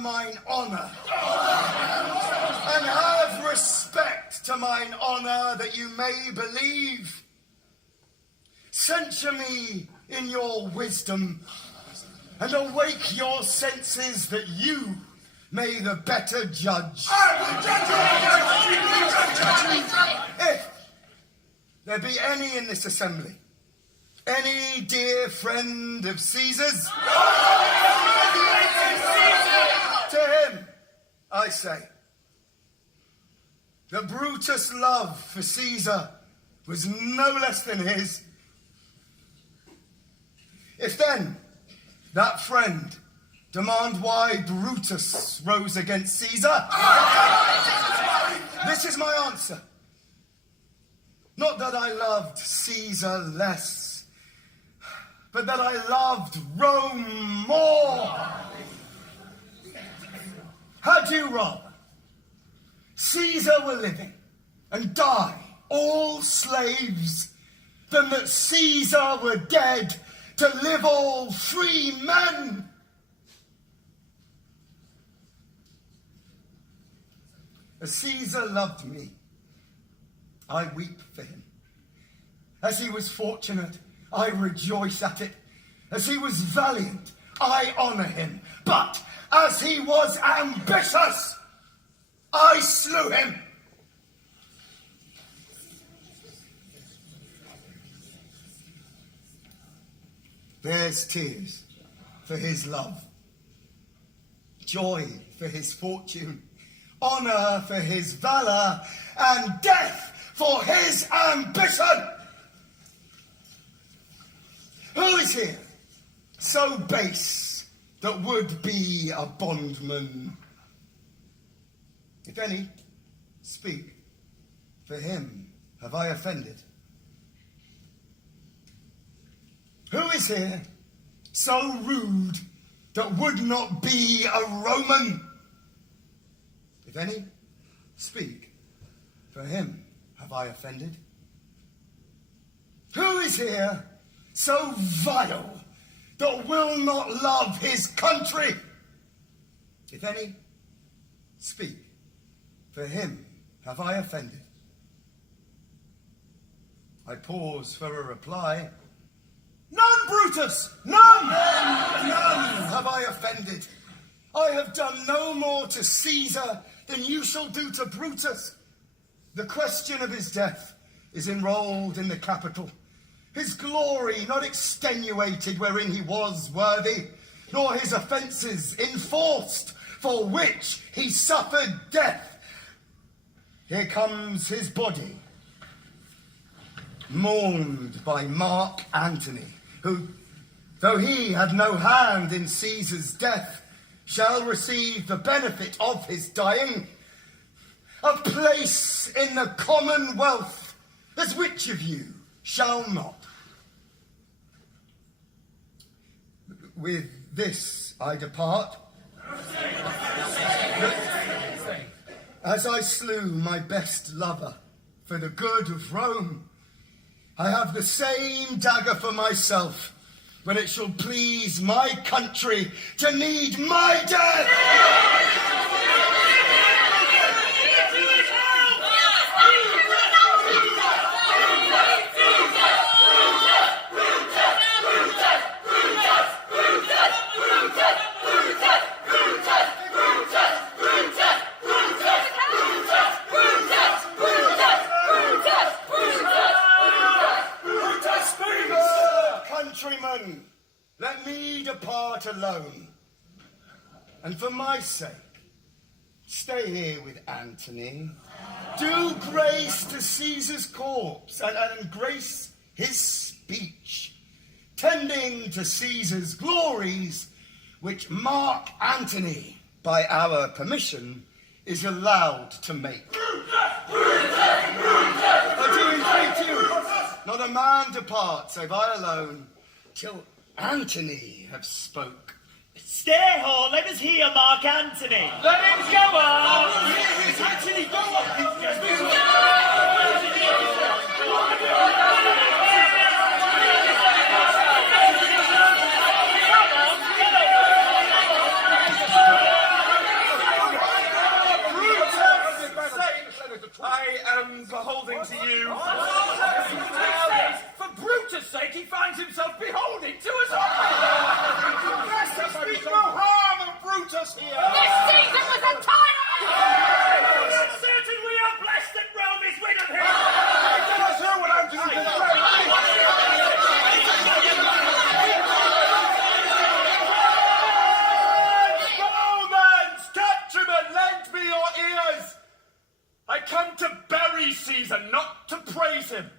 mine honour, and have respect to mine honour, that you may believe. Censure me in your wisdom, and awake your senses, that you may the better judge. If there be any in this assembly, any dear friend of Caesar's, to him I say that Brutus' love for Caesar was no less than his. If then that friend demand why Brutus rose against Caesar, this is my answer. Not that I loved Caesar less, but that I loved Rome more. Had you rather Caesar were living and die all slaves, than that Caesar were dead to live all free men? As Caesar loved me, I weep for him. As he was fortunate, I rejoice at it. As he was valiant, I honour him. But as he was ambitious, I slew him. There's tears for his love, joy for his fortune, honour for his valour, and death for his ambition. Who is here so base that would be a bondman? If any, speak. For him have I offended. Who is here so rude that would not be a Roman? If any, speak. For him have I offended. Who is here so vile that will not love his country? If any, speak. For him have I offended. I pause for a reply. None, Brutus! None! None have I offended. I have done no more to Caesar than you shall do to Brutus. The question of his death is enrolled in the Capitol. His glory not extenuated wherein he was worthy, nor his offences enforced, for which he suffered death. Here comes his body, mourned by Mark Antony, who, though he had no hand in Caesar's death, shall receive the benefit of his dying, a place in the commonwealth, as which of you shall not? With this I depart, as I slew my best lover for the good of Rome. I have the same dagger for myself, when it shall please my country to need my death. Countrymen, let me depart alone, and for my sake, stay here with Antony. Do grace to Caesar's corpse, and grace his speech, tending to Caesar's glories, which Mark Antony, by our permission, is allowed to make. I do entreat you, not a man depart, save I alone, till Antony have spoke. Stay, Hall, let us hear Mark Antony. Let him go on. Here's Antony, go on. he finds himself beholden to us all. Bless us, speak no harm of Brutus here. This Caesar was a tyrant! I'm certain we are blessed that Rome is rid of him. Let us hear what I'm doing to Romans, countrymen, lend me your ears. I come to bury Caesar, not to praise him.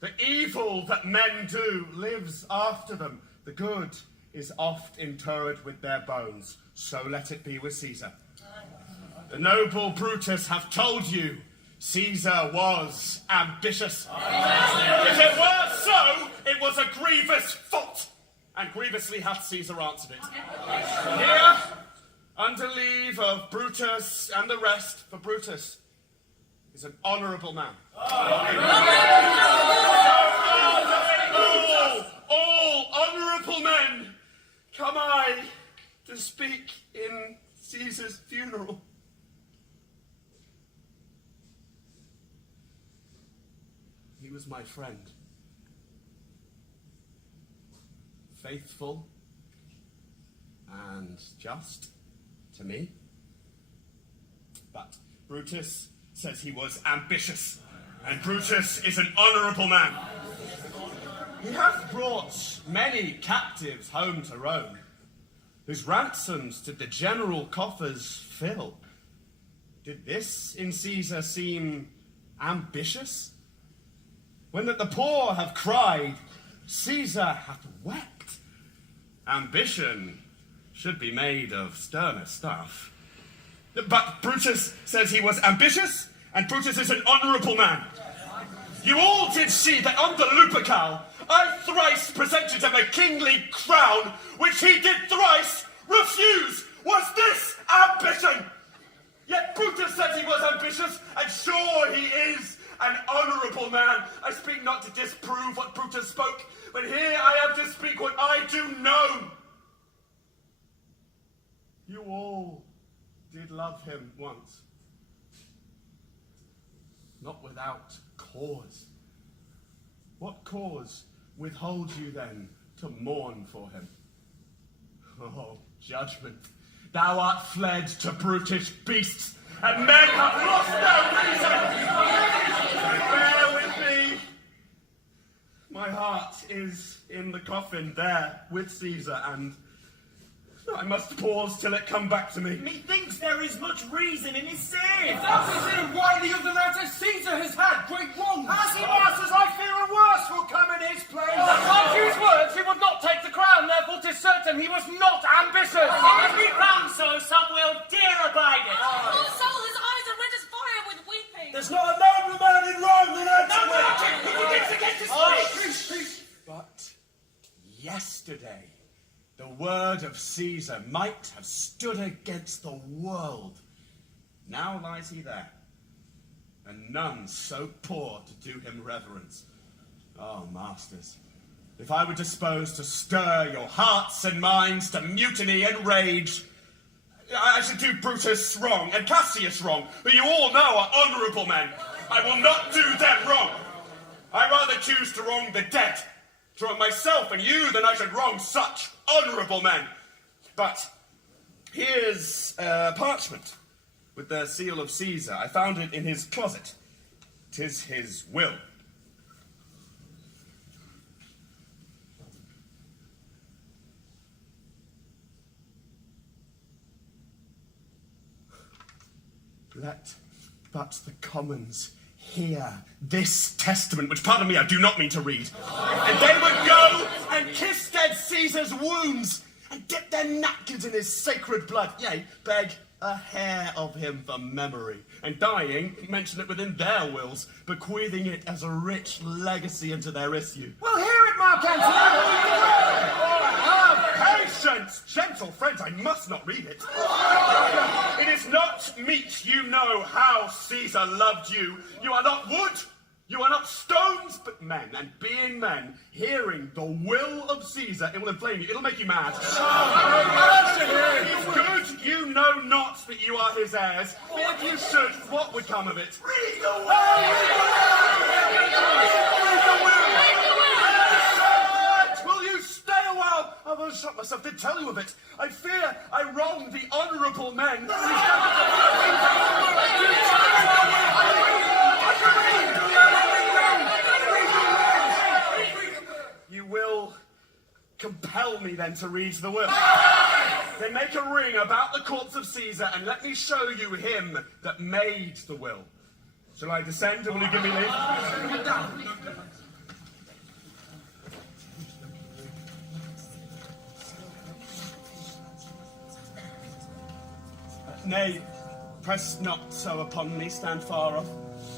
The evil that men do lives after them. The good is oft interred with their bones. So let it be with Caesar. The noble Brutus hath told you Caesar was ambitious. If it were so, it was a grievous fault. And grievously hath Caesar answered it. Here, under leave of Brutus and the rest, for Brutus is an honourable man. All honourable men, come I to speak in Caesar's funeral. He was my friend. Faithful and just to me. But Brutus says he was ambitious, and Brutus is an honourable man. He hath brought many captives home to Rome, whose ransoms did the general coffers fill. Did this in Caesar seem ambitious? When that the poor have cried, Caesar hath wept. Ambition should be made of sterner stuff. But Brutus says he was ambitious, and Brutus is an honourable man. You all did see that under Lupercal I thrice presented him a kingly crown, which he did thrice refuse. Was this ambition? Yet Brutus says he was ambitious, and sure he is an honourable man. I speak not to disprove what Brutus spoke, but here I am to speak what I do know. You all did love him once. Not without cause. What cause withholds you then to mourn for him? Oh, judgment, thou art fled to brutish beasts, and men have lost their reason. Bear with me. My heart is in the coffin there with Caesar, and I must pause till it come back to me. Methinks there is much reason in his sin. If that is in why the other latter Caesar has had great wrongs. As he masters, I fear a worse will come in his place. According to his words, he would not take the crown, therefore 'tis certain he was not ambitious. If we found so, some will dare abide it. Poor soul, his eyes are red as fire with weeping. There's not a nobler man in Rome than He begins against his Peace. But yesterday, the word of Caesar might have stood against the world. Now lies he there, and none so poor to do him reverence. Oh, masters, if I were disposed to stir your hearts and minds to mutiny and rage, I should do Brutus wrong and Cassius wrong, who you all know are honourable men. I will not do them wrong. I rather choose to wrong the dead, to wrong myself and you, than I should wrong such honourable men. But here's parchment with the seal of Caesar. I found it in his closet. 'Tis his will. Let but the commons hear this testament, which, pardon me, I do not mean to read. And they would go and kiss dead Caesar's wounds and dip their napkins in his sacred blood, yea, beg a hair of him for memory, and dying, mention it within their wills, bequeathing it as a rich legacy unto their issue. Well, hear it, Mark Antony. Patience, gentle friends, I must not read it. It is not meet you know how Caesar loved you. You are not wood, you are not stones, but men. And being men, hearing the will of Caesar, it will inflame you, it'll make you mad. It is good you know not that you are his heirs. But if you should, what would come of it? Read the will! Read the will! tell you of it. I fear I wronged the honourable men. You will compel me then to read the will. Then make a ring about the corpse of Caesar and let me show you him that made the will. Shall I descend and will you give me leave? Nay, press not so upon me, stand far off.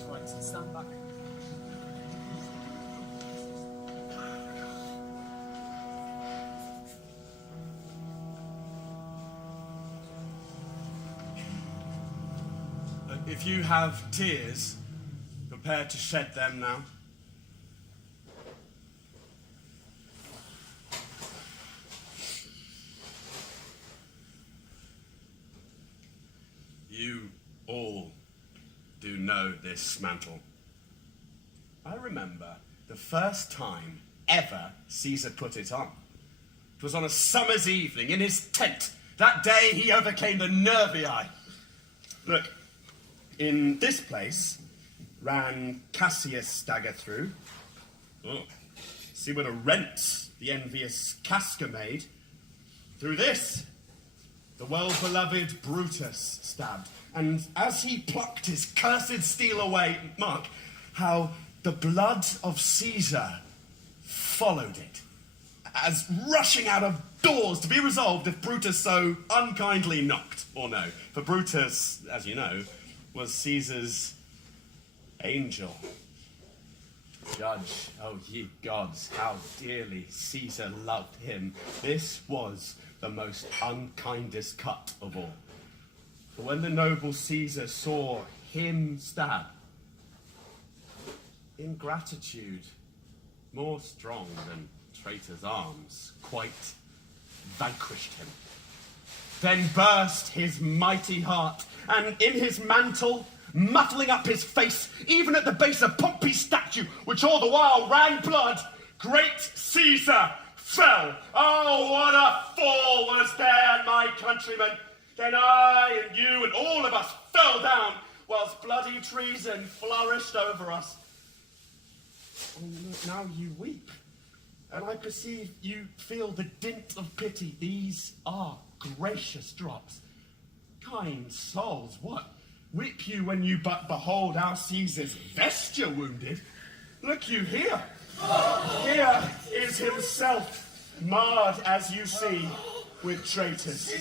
Right, stand back. If you have tears, prepare to shed them now. You all do know this mantle. I remember the first time ever Caesar put it on. It was on a summer's evening in his tent. That day he overcame the Nervii. Look, in this place ran Cassius' dagger through. Oh, see what a rent the envious Casca made. Through this, the well-beloved Brutus stabbed. And as he plucked his cursed steel away, mark how the blood of Caesar followed it, as rushing out of doors to be resolved if Brutus so unkindly knocked or no. For Brutus, as you know, was Caesar's angel. Judge, oh ye gods, how dearly Caesar loved him. This was the most unkindest cut of all. For when the noble Caesar saw him stab, ingratitude, more strong than traitor's arms, quite vanquished him. Then burst his mighty heart, and in his mantle, muffling up his face, even at the base of Pompey's statue, which all the while ran blood, great Caesar fell. Oh, what a fall was there, my countrymen! Then I and you and all of us fell down, whilst bloody treason flourished over us. And look, now you weep, and I perceive you feel the dint of pity. These are gracious drops. Kind souls, what? Weep you when you but behold our Caesar's vesture wounded? Look you here. Here is himself, marred as you see, with traitors.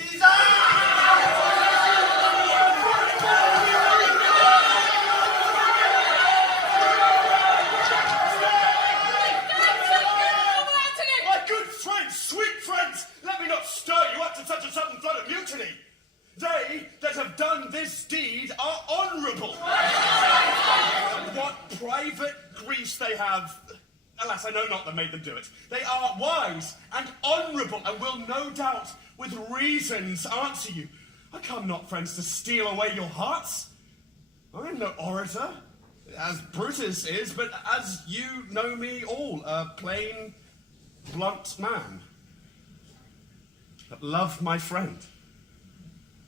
My good friends, sweet friends, let me not stir you up to such a sudden flood of mutiny. They that have done this deed are honourable. What private griefs they have, alas, I know not that made them do it. They are wise and honourable, and will no doubt with reasons answer you. I come not, friends, to steal away your hearts. I am no orator, as Brutus is, but as you know me all, a plain, blunt man. But love my friend.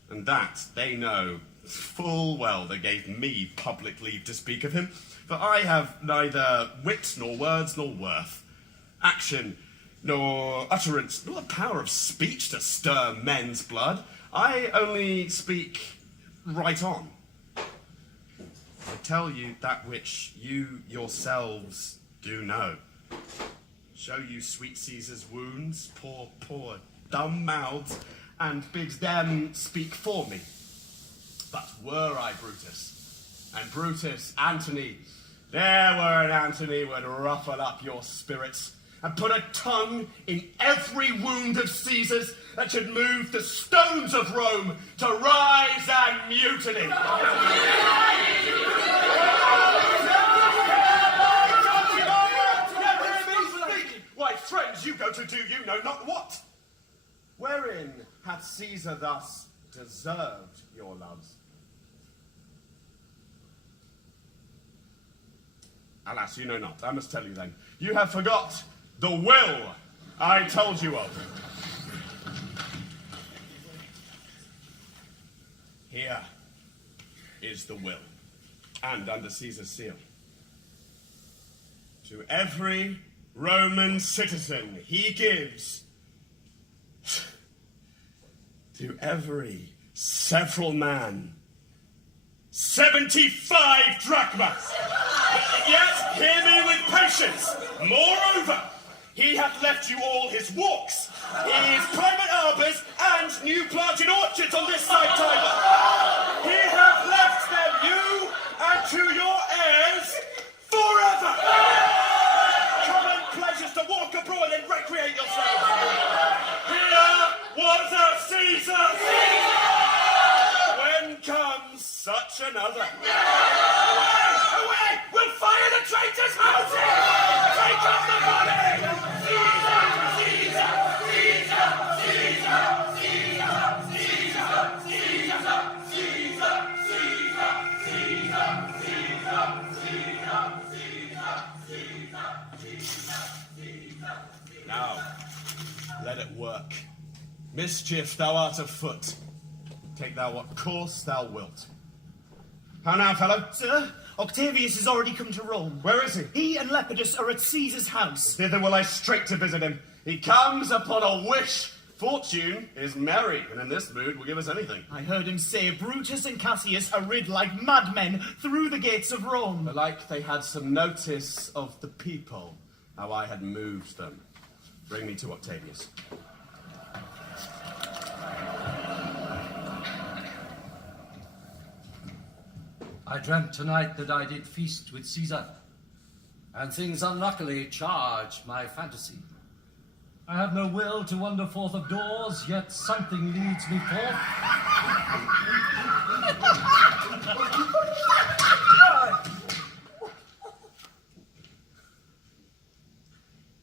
And that they know full well that gave me public leave to speak of him. For I have neither wit nor words nor worth, action nor utterance, nor the power of speech to stir men's blood. I only speak right on. I tell you that which you yourselves do know. Show you sweet Caesar's wounds, poor dumb mouths, and bids them speak for me. But were I Brutus, and Brutus Antony, there were an Antony would ruffle up your spirits, and put a tongue in every wound of Caesar's that should move the stones of Rome to rise and mutiny. Why, friends, you go to do you know not what. Wherein hath Caesar thus deserved your loves? Alas, you know not. I must tell you then. You have forgot the will I told you of. Here is the will, and under Caesar's seal. To every Roman citizen he gives, to every several man, 75 drachmas. Yet, hear me with patience. Moreover, he hath left you all his walks, his private arbours, and new planted orchards on this side Tiber. He hath left them you and to your heirs forever. Common pleasures to walk abroad and recreate yourselves. Here was a Caesar. When comes such another? Away! We'll fire the traitors' houses! Take off the body! Caesar! Caesar! Caesar! Caesar! Caesar! Caesar! Caesar! Caesar! Caesar! Caesar! Caesar! Now, let it work. Mischief, thou art afoot. Take thou what course thou wilt. How now, fellow? Sir, Octavius has already come to Rome. Where is he? He and Lepidus are at Caesar's house. Thither will I straight to visit him. He comes upon a wish. Fortune is merry, and in this mood will give us anything. I heard him say Brutus and Cassius are rid like madmen through the gates of Rome. Belike they had some notice of the people, how I had moved them. Bring me to Octavius. I dreamt tonight that I did feast with Caesar, and things unluckily charge my fantasy. I have no will to wander forth of doors, yet something leads me forth.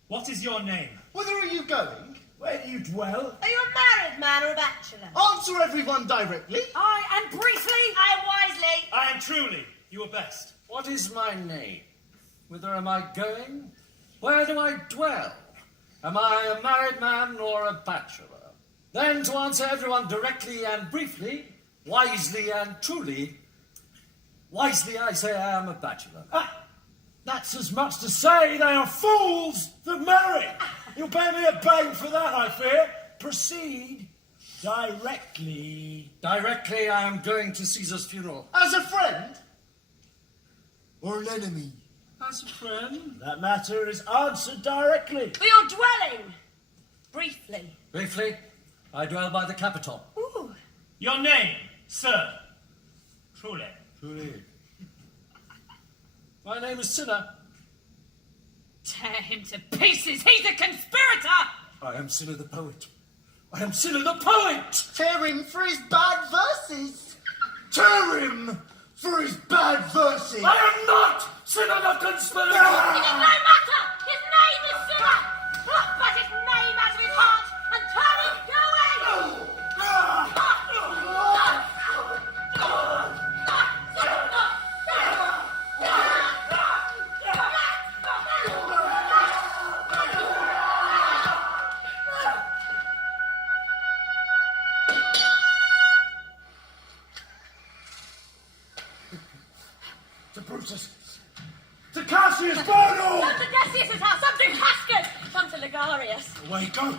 What is your name? Whither are you going? Where do you dwell? Are you a married man or a bachelor? Answer everyone directly. I am briefly. I am wisely. I am truly. You are best. What is my name? Whither am I going? Where do I dwell? Am I a married man or a bachelor? Then, to answer everyone directly and briefly, wisely and truly, wisely I say I am a bachelor. That's as much to say they are fools that marry. You'll pay me a bang for that, I fear. Proceed directly. Directly I am going to Caesar's funeral. As a friend? Or an enemy? As a friend. That matter is answered directly. For your dwelling. Briefly. Briefly, I dwell by the Capitol. Ooh. Your name, sir? Truly. Truly. My name is Cinna. Tear him to pieces. He's a conspirator. I am Cinna the poet. I am Cinna the poet! Tear him for his bad verses. Tear him for his bad verses. I am not Cinna the conspirator! It is no matter. His name is Cinna. But his name out of his heart and turn him going. To Brutus. To Cassius, burn all! Come to Decius' house. Come to Cascus. Come to Ligarius. Away, go.